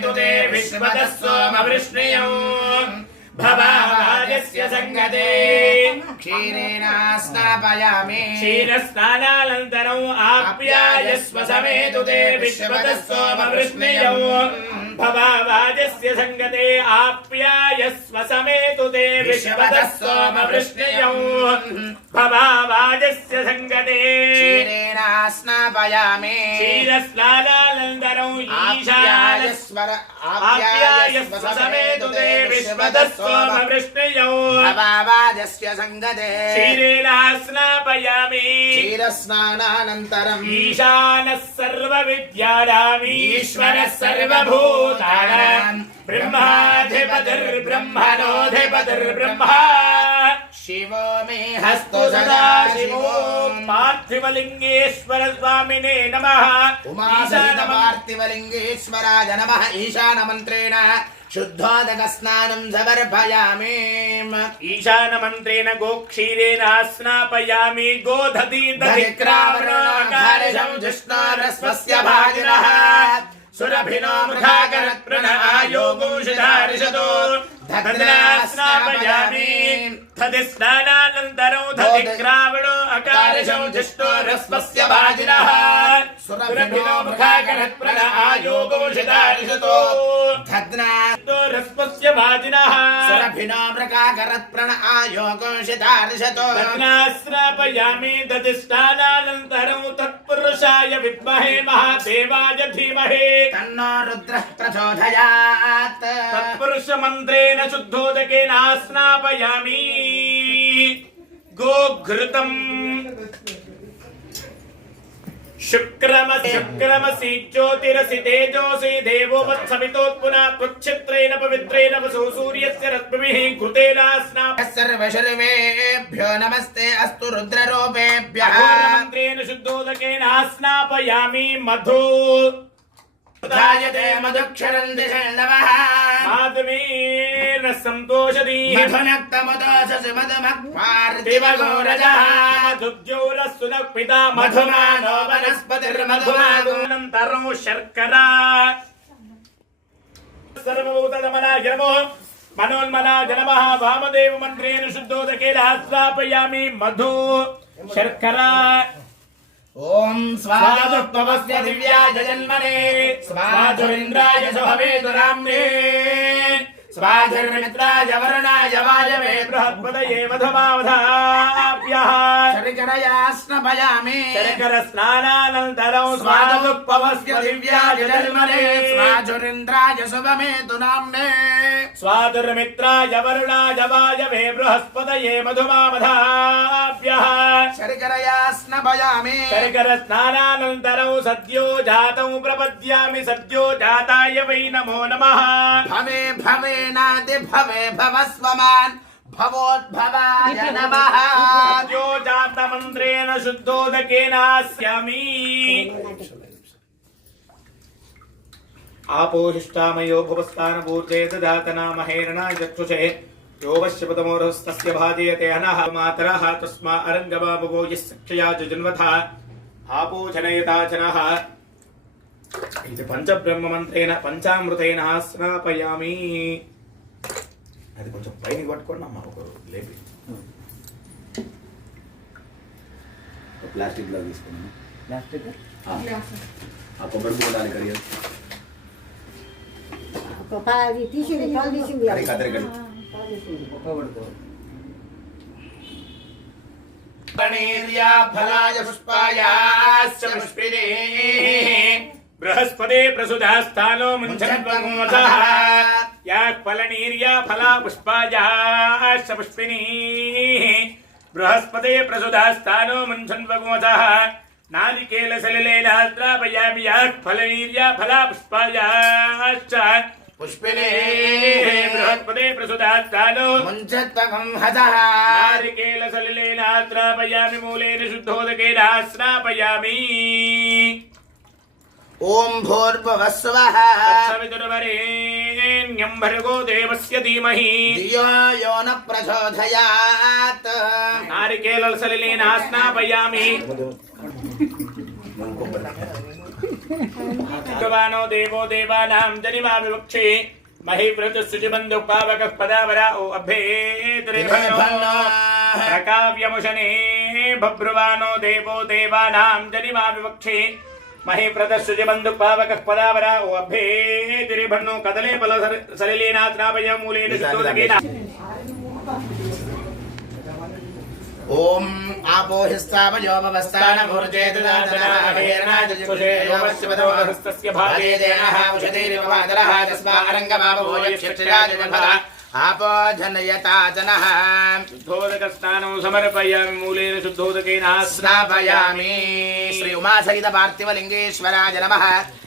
समेतु ते विश्वतः सोमवृष्णियम् भवावाजस्य संगते क्षीरेण स्नापयामि क्षीरस्नानानन्तरम् आप्यायस्व समेतु ते विश्वतः सोमवृष्णियम् भवावाजस्य संगते आप्यायस्व समेतु ते विश्वतः सोमवृष्णियम् भवावाजस्य संगते क्षीरेण स्नापयामि क्षीरस्नानानन्तरम् आप्यायस्व समेतु ते विश्वतः सोमवृष्णियम् भवावाजस्य संगते क्षीरेण स्नापयामि क्षीरस्नानानन्तरम् ईशानः सर्वविद्यानाम् ईश्वरः सर्वभूतानाम् ब्रह्माधिपतिर्ब्रह्मणोऽधिपतिर्ब्रह्मा शिवो मे हस्तो सदा शिवो पार्थिवलिङ्गेश्वर स्वामिने नमः पार्थिवलिङ्गेश्वराय नमः ईशानमन्त्रेण शुद्धोदक स्नानं समर्पयामि ईशानमन्त्रेण गोक्षीरेण स्नापयामि गोधती दधिक्रावणोऽकारशं जिष्णोरस्वस्य भागिनः सुरभिनो मृधाकरत्प्रण आयोगोषधारिषतो धद्रा स्नापयामि दधिस्नानानन्तरं दधिक्रावणो अकारशं जिष्णोरस्वस्य भागिनः सुरभिनो मृधाकरत्प्रण आयोगोषधारिषतो धद्रा रस्पस्य भाजिनः सुरभिनो मृगाकरत्प्रण आयोगोषधारिषतो स्नापयामि दधिस्नानानन्तरं तत्पुरुषाय विद्महे महादेवाय धीमहि तन्नो रुद्रः प्रचोदयात् तत्पुरुषमन्त्रेण शुद्धोदकेन स्नापयामि गोघृतम् शुक्रमसि ज्योतिरसि तेजोसि देवो वत्सवितोत्पुना त्वच्छित्रेण पवित्रेण वसु सूर्यस्य रश्मिभिः घृतेन स्नापयामि सर्वशर्वेभ्यो नमस्ते अस्तु रुद्ररूपेभ्यः मन्त्रेण शुद्धोदकेन स्नापयामि मधु उदायते मधुक्षरं दिशल्लवः माधवीर्न सन्तोषदी मधुनक्तमुदोषसि मधुमक्पार्थिवगोरजः मधुद्योरस्सुनः पिता मधुमानो वनस्पतिर्मधुमागोऽनन्तरो शर्करा सर्वभूतदमनाय नमो मनोन्मनाय नमः वामदेव मन्त्रेण शुद्धोदकेन स्थापयामि मधु शर्करा ओम स्वादुत्पवस्य दिव्याय जन्मने स्वाधुरिन्द्राय शुभवेदुराम्ने स्वाधुर्मित्राय वरुणाय वायवे बृहत्पदये मधुमावधाभ्यः शर्करया स्नापयामि शर्करस्नानानन्तरं स्वादुत्पवस्य दिव्याय जन्मने स्वाधुरिन्द्राय शुभवेदुराम्ने स्वाधुर्मित्राय वरुणाय वायवे बृहस्पतये मधुमावधाभ्यः शर्करया स्नापयामि शर्करस्नानानन्तरं सद्यो जातं प्रपद्यामि सद्यो जाताय वै नमो नमः भवे भवेनादि भवे भवस्वमान् भवोद्भवाय नमः सद्यो जातमन्त्रेण शुद्धोदकेन स्यामि आपोहिष्टामयो भुवस्तानपूर्ते ददातना महेरणाय चक्षुषे यो वश्यपतमोरस्तस्य भाजयते अनः मातरः तस्मा अरङ्गबाबुवो यस्क्षया जुजन्वथा आपोजनयताचनः इति पंचब्रह्ममन्त्रेण पंचामृतेन स्नापयामि అది కొంచెం పైకి పట్టుకోండి అమ్మ ఒక లేపి ప్లాస్టిక్ గ్లాస్ తీసుకున్నాను ప్లాస్టిక్ ఆ కొబ్బరి ముక్క దానికి కడిగారు అది తీసింది కాల్ తీసింది కడి కత్తెర కడి पणीर्या फलाय पुष्पायाश्च पुष्पिणे बृहस्पते प्रसुधास्थानो मुञ्चन्वगोमसः या फलनीर्या फला पुष्पायाश्च पुष्पिणी बृहस्पते प्रसुधास्थानो मुञ्चन्वगोमसः नारिकेलसलिलेन स्नापयामि या फलनीर्या फला पुष्पायाश्च पुष्पिणे बृहस्पते प्रसुधास्थानो मुञ्चत्वगं हतः नारिकेलसलिलेन स्नापयामि मूलेन शुद्धोदकेन स्नापयामि ओम भूर्भुवस्सुवः तत्सवितुर्वरेण्यं भर्गो देवस्य धीमहि धियो यो न प्रचोदयात् नारिकेलसलिलेन स्नापयामि भगवानो देवो देवानां जनिमा विवक्षे महिवृतुशुचिबन्धुपावकः पदावरा ओ अभ्येतरिभन्नो प्रकाव्यमुशने बभ्रुवानो देवो देवानां जनिमा विवक्षे महिप्रतशुचिबन्धुपावकः पदावरा ओ अभ्येतरिभन्नो कदले बल सलिलेनात्रापय मूलेन शुद्धोदकेन ओम आपो हिस्सावयो भवस्तानमूर्जेतदातनाहेरणाजजुषेयोवस्यपदोहस्तस्य भागे देनः उषधीरिववादरः तस्मारङ्गमापभोजक्षिक्षिरादिवन्भद आपो जनयता जनः शुद्धोदकस्नानो समर्पयामि मूलेन शुद्धोदकेन स्नापयामि। श्री उमासहित पार्थिवलिङ्गेश्वराय नमः।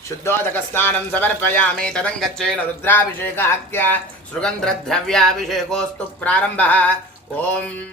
शुद्धोदकस्नानं समर्पयामि। तदङ्गच्चेन रुद्राभिषेकाख्य सुगन्धद्रव्याभिषेकोऽस्तु प्रारम्भः। ओम